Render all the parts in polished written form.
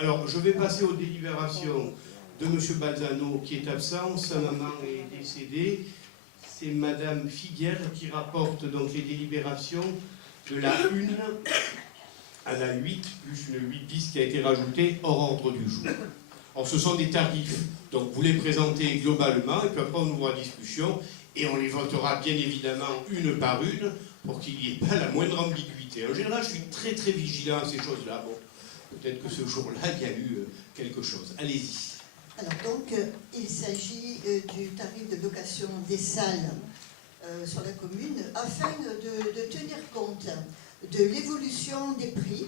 Alors, je vais passer aux délibérations de M. Balzano, qui est absent. Sa maman est décédée. C'est Mme Figuière qui rapporte donc les délibérations de la 1 à la 8, plus le 8-10 qui a été rajouté hors ordre du jour. Alors, ce sont des tarifs. Donc, vous les présentez globalement, et puis après, on ouvre la discussion, et on les votera bien évidemment une par une, pour qu'il n'y ait pas la moindre ambiguïté. En général, je suis très très vigilant à ces choses-là. Bon, peut-être que ce jour-là, il y a eu quelque chose. Allez-y. Alors donc, il s'agit du tarif de location des salles sur la commune, afin de tenir compte de l'évolution des prix,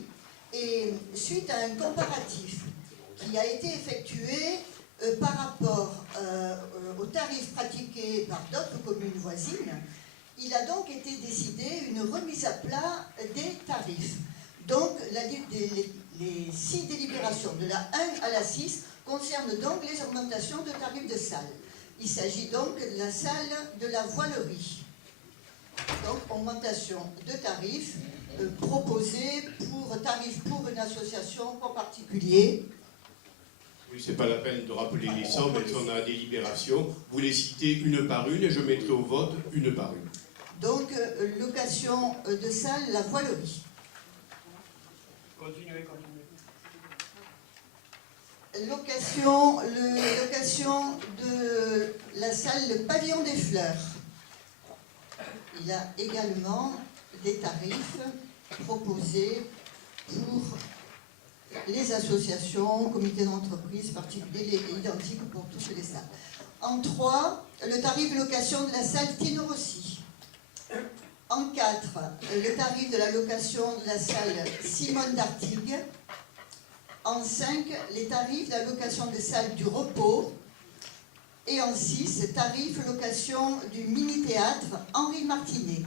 et suite à un comparatif qui a été effectué par rapport aux tarifs pratiqués par d'autres communes voisines, il a donc été décidé une remise à plat des tarifs. Donc, les 6 délibérations, de la 1 à la 6, concernent donc les augmentations de tarifs de salle. Il s'agit donc de la salle de la voilerie. Donc, augmentation de tarifs proposée pour une association, pour particulier. Oui, c'est pas la peine de rappeler les sommes, elles sont dans la délibération. Vous les citez une par une et je mettrai au vote une par une. Donc, location de salle, la voilerie. Continuez. Location de la salle Le Pavillon des Fleurs. Il y a également des tarifs proposés pour les associations, comités d'entreprise, particuliers, identiques pour toutes les salles. En 3, le tarif de location de la salle Tino Rossi. En 4, le tarif de la location de la salle Simone d'Artigue. En 5, les tarifs de la location de salle du repos. Et en 6, tarif location du mini-théâtre Henri Martinet.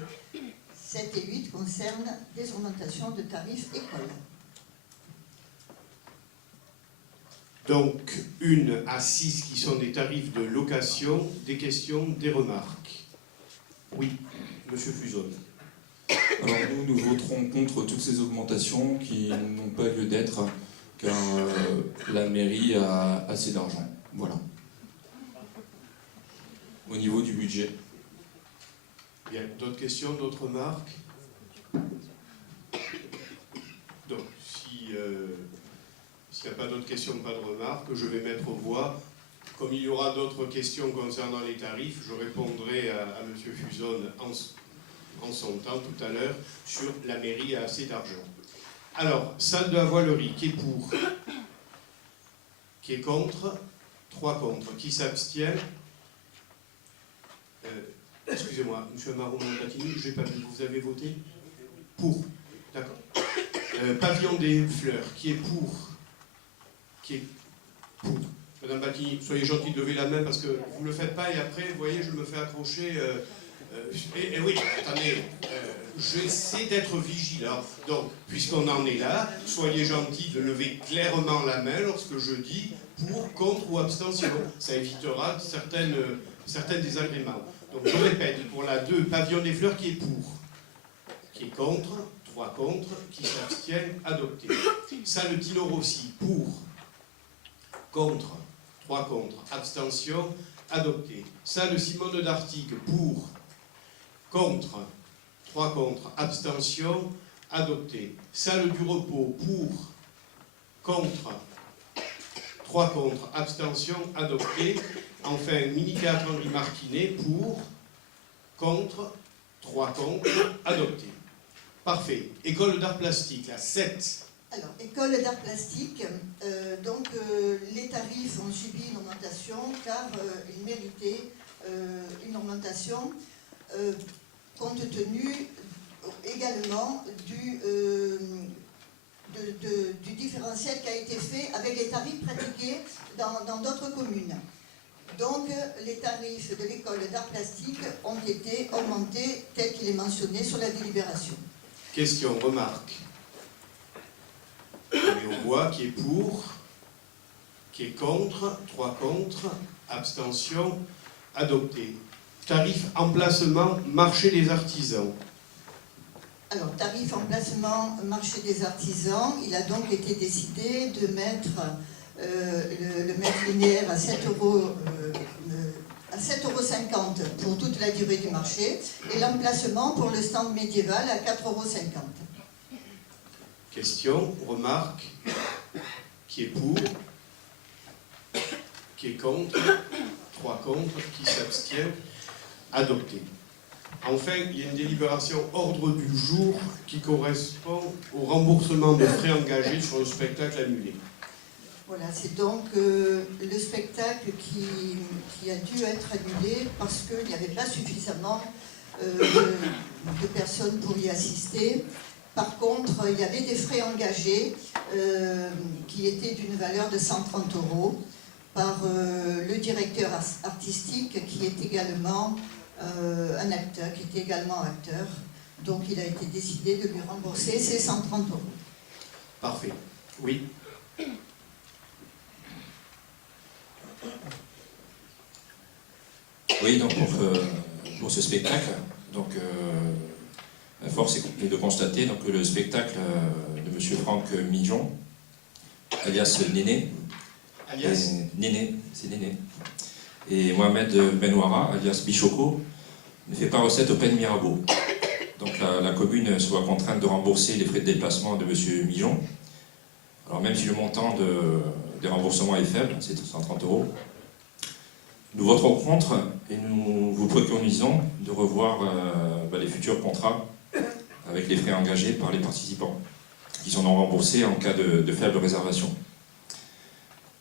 7 et 8 concernent des augmentations de tarifs école. Donc, 1 à 6 qui sont des tarifs de location, des questions, des remarques. Oui, Monsieur Fuzon. Alors nous voterons contre toutes ces augmentations qui n'ont pas lieu d'être, car la mairie a assez d'argent. Voilà. Au niveau du budget. Bien, d'autres questions, d'autres remarques? Donc, s'il n'y a pas d'autres questions, pas de remarques, je vais mettre aux voix. Comme il y aura d'autres questions concernant les tarifs, je répondrai à M. Fuzon en son temps tout à l'heure sur la mairie a assez d'argent. Alors, salle de la voilerie, qui est pour? Qui est contre? 3 contre. Qui s'abstient? Excusez-moi, M. Amaro-Montatini, je n'ai pas vu, vous avez voté? Pour. D'accord. Pavillon des Fleurs, qui est pour? Qui est pour? Madame Battini, soyez gentille de lever la main parce que vous ne le faites pas et après, vous voyez, je me fais accrocher. Et oui, attendez, j'essaie d'être vigilant. Donc, puisqu'on en est là, soyez gentils de lever clairement la main lorsque je dis pour, contre ou abstention. Ça évitera certains désagréments. Donc, je répète, pour la 2, Pavillon des Fleurs, qui est pour? Qui est contre? 3 contre. Qui s'abstiennent? Adopté. Salle Tino Rossi, pour? Contre? 3 contre. Abstention? Adopté. Salle Simone d'Artigue, pour? Contre? 3 contre. Abstention? Adopté. Salle du repos, pour? Contre? 3 contre. Abstention? Adopté. Enfin, mini-théâtre Henri Martinet, pour? Contre? 3 contre. Adopté. Parfait. École d'art plastique, la 7. Alors, école d'art plastique, les tarifs ont subi une augmentation car ils méritaient une augmentation compte tenu également du différentiel qui a été fait avec les tarifs pratiqués dans d'autres communes. Donc, les tarifs de l'école d'art plastique ont été augmentés tel qu'il est mentionné sur la délibération. Question, remarque. On est au voix, qui est pour, qui est contre, 3 contre, abstention, adopté. Tarif emplacement, marché des artisans. Alors, tarif emplacement marché des artisans, il a donc été décidé de mettre le mètre linéaire à 7 euros. À 7,50 € pour toute la durée du marché et l'emplacement pour le stand médiéval à 4,50 €. Question, remarque, qui est pour, qui est contre, 3 contre, qui s'abstient, adopté. Enfin, il y a une délibération ordre du jour qui correspond au remboursement des frais engagés sur le spectacle annulé. Voilà, c'est donc le spectacle qui a dû être annulé parce qu'il n'y avait pas suffisamment de personnes pour y assister. Par contre, il y avait des frais engagés qui étaient d'une valeur de 130 € par le directeur artistique qui est également un acteur, qui était également acteur. Donc il a été décidé de lui rembourser ces 130 €. Parfait. Oui. Oui, donc pour ce spectacle, donc, la force est de constater donc, que le spectacle de M. Franck Mijon, alias Néné, Alias Néné, c'est Néné, et Mohamed Benouara, alias Bichoko, ne fait pas recette au Pen Mirabeau. Donc la commune se voit contrainte de rembourser les frais de déplacement de M. Mijon. Alors même si le montant des remboursements est faible, c'est 130 €, nous voterons contre et nous vous préconisons de revoir les futurs contrats avec les frais engagés par les participants, qui seront remboursés en cas de faible réservation.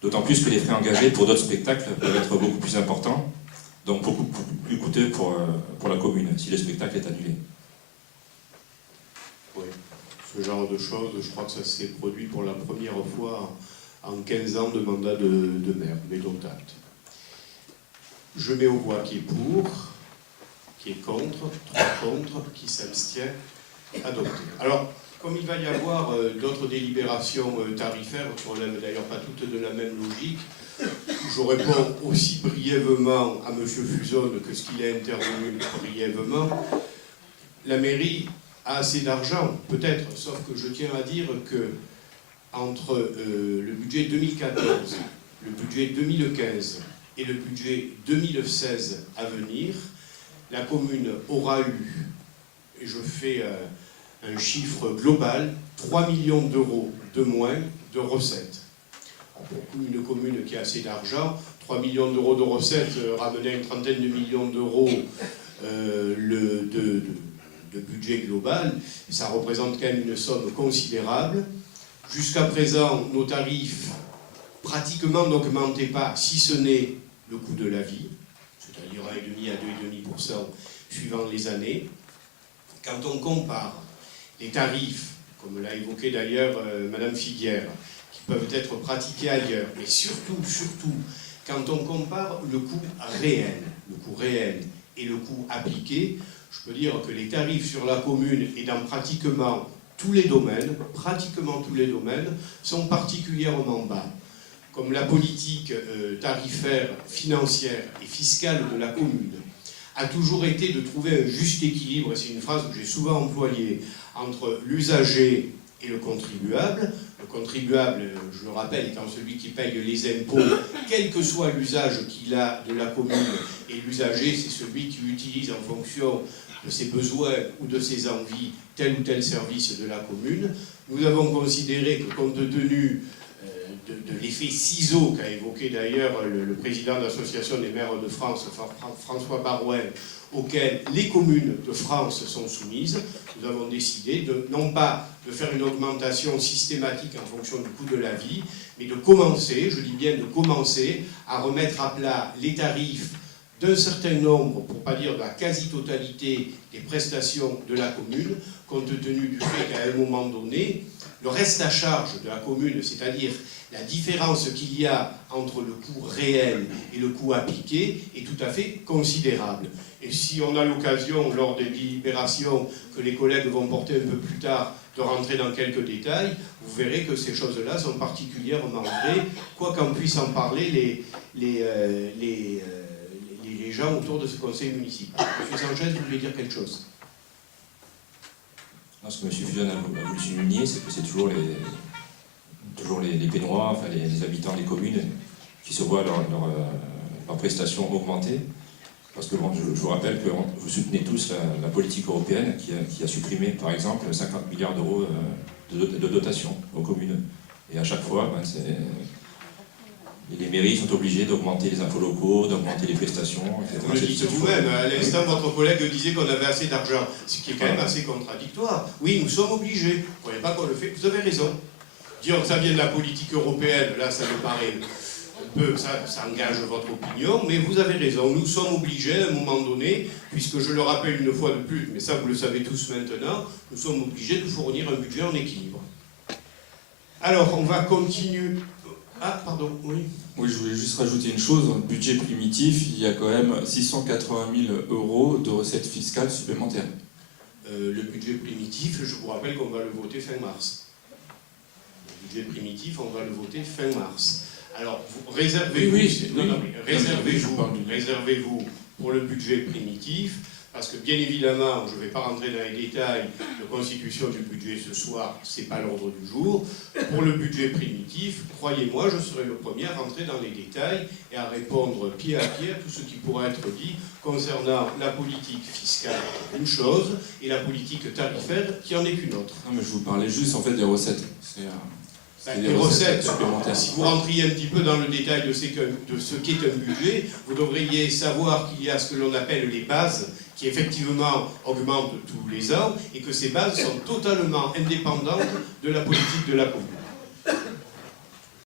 D'autant plus que les frais engagés pour d'autres spectacles peuvent être beaucoup plus importants, donc beaucoup plus coûteux pour la commune, si le spectacle est annulé. Oui, ce genre de choses, je crois que ça s'est produit pour la première fois en 15 ans de mandat de maire, mais dont acte. Je mets aux voix qui est pour, qui est contre, 3 contre, qui s'abstient, adopté. Alors, comme il va y avoir d'autres délibérations tarifaires, qui ne relèvent d'ailleurs pas toutes de la même logique, je réponds aussi brièvement à M. Fusone que ce qu'il a intervenu brièvement. La mairie a assez d'argent, peut-être, sauf que je tiens à dire que entre le budget 2014, le budget 2015 et le budget 2016 à venir, la commune aura eu, et je fais un chiffre global, 3 millions d'euros de moins de recettes. Pour une commune qui a assez d'argent, 3 millions d'euros de recettes ramener à une trentaine de millions d'euros de budget global, ça représente quand même une somme considérable. Jusqu'à présent, nos tarifs pratiquement n'augmentaient pas, si ce n'est le coût de la vie, c'est-à-dire 1,5 à 2,5% suivant les années. Quand on compare les tarifs, comme l'a évoqué d'ailleurs Madame Figuière, qui peuvent être pratiqués ailleurs, mais surtout, quand on compare le coût réel et le coût appliqué, je peux dire que les tarifs sur la commune et dans pratiquement tous les domaines, sont particulièrement bas. Comme la politique tarifaire, financière et fiscale de la commune a toujours été de trouver un juste équilibre, et c'est une phrase que j'ai souvent employée, entre l'usager et le contribuable. Le contribuable, je le rappelle, étant celui qui paye les impôts, quel que soit l'usage qu'il a de la commune, et l'usager, c'est celui qui utilise en fonction de ses besoins ou de ses envies tel ou tel service de la commune. Nous avons considéré que, compte tenu de l'effet ciseau qu'a évoqué d'ailleurs le président de l'Association des maires de France, François Barouin, auquel les communes de France sont soumises, nous avons décidé non pas de faire une augmentation systématique en fonction du coût de la vie, mais de commencer, je dis bien de commencer, à remettre à plat les tarifs d'un certain nombre, pour ne pas dire de la quasi-totalité des prestations de la commune, compte tenu du fait qu'à un moment donné, le reste à charge de la commune, c'est-à-dire la différence qu'il y a entre le coût réel et le coût appliqué, est tout à fait considérable. Et si on a l'occasion, lors des délibérations que les collègues vont porter un peu plus tard, de rentrer dans quelques détails, vous verrez que ces choses-là sont particulièrement vraies, quoi qu'en puissent en parler les gens autour de ce conseil municipal. Monsieur Sanchez, vous voulez dire quelque chose? Non, ce que M. Fusion a voulu souligner, c'est que c'est toujours les Pénois, enfin les habitants des communes, qui se voient leurs prestations augmentées. Parce que bon, je vous rappelle que vous soutenez tous la politique européenne qui a supprimé, par exemple, 50 milliards d'euros de dotation aux communes. Et à chaque fois, les mairies sont obligées d'augmenter les impôts locaux, d'augmenter les prestations, etc. Vous le dites vous-même, à l'instant, votre collègue disait qu'on avait assez d'argent, ce qui est quand même assez contradictoire. Oui, nous sommes obligés. Vous ne croyez pas qu'on le fait? Vous avez raison. Dire que ça vient de la politique européenne, là, ça me paraît un peu, ça engage votre opinion, mais vous avez raison. Nous sommes obligés, à un moment donné, puisque je le rappelle une fois de plus, mais ça vous le savez tous maintenant, nous sommes obligés de fournir un budget en équilibre. Alors, on va continuer. Ah, pardon, oui. Oui, je voulais juste rajouter une chose. Dans le budget primitif, il y a quand même 680 000 euros de recettes fiscales supplémentaires. Le budget primitif, je vous rappelle qu'on va le voter fin mars. Le budget primitif, on va le voter fin mars. Alors, réservez-vous réservez-vous pour le budget primitif, parce que bien évidemment, je ne vais pas rentrer dans les détails de constitution du budget ce soir, ce n'est pas l'ordre du jour. Pour le budget primitif, croyez-moi, je serai le premier à rentrer dans les détails et à répondre pied à pied à tout ce qui pourra être dit concernant la politique fiscale, une chose, et la politique tarifaire, qui en est qu'une autre. Non, mais je vous parlais juste en fait des recettes. Les recettes supplémentaires. Si vous rentriez un petit peu dans le détail de ce qu'est un budget, vous devriez savoir qu'il y a ce que l'on appelle les bases, qui effectivement augmentent tous les ans, et que ces bases sont totalement indépendantes de la politique de la commune.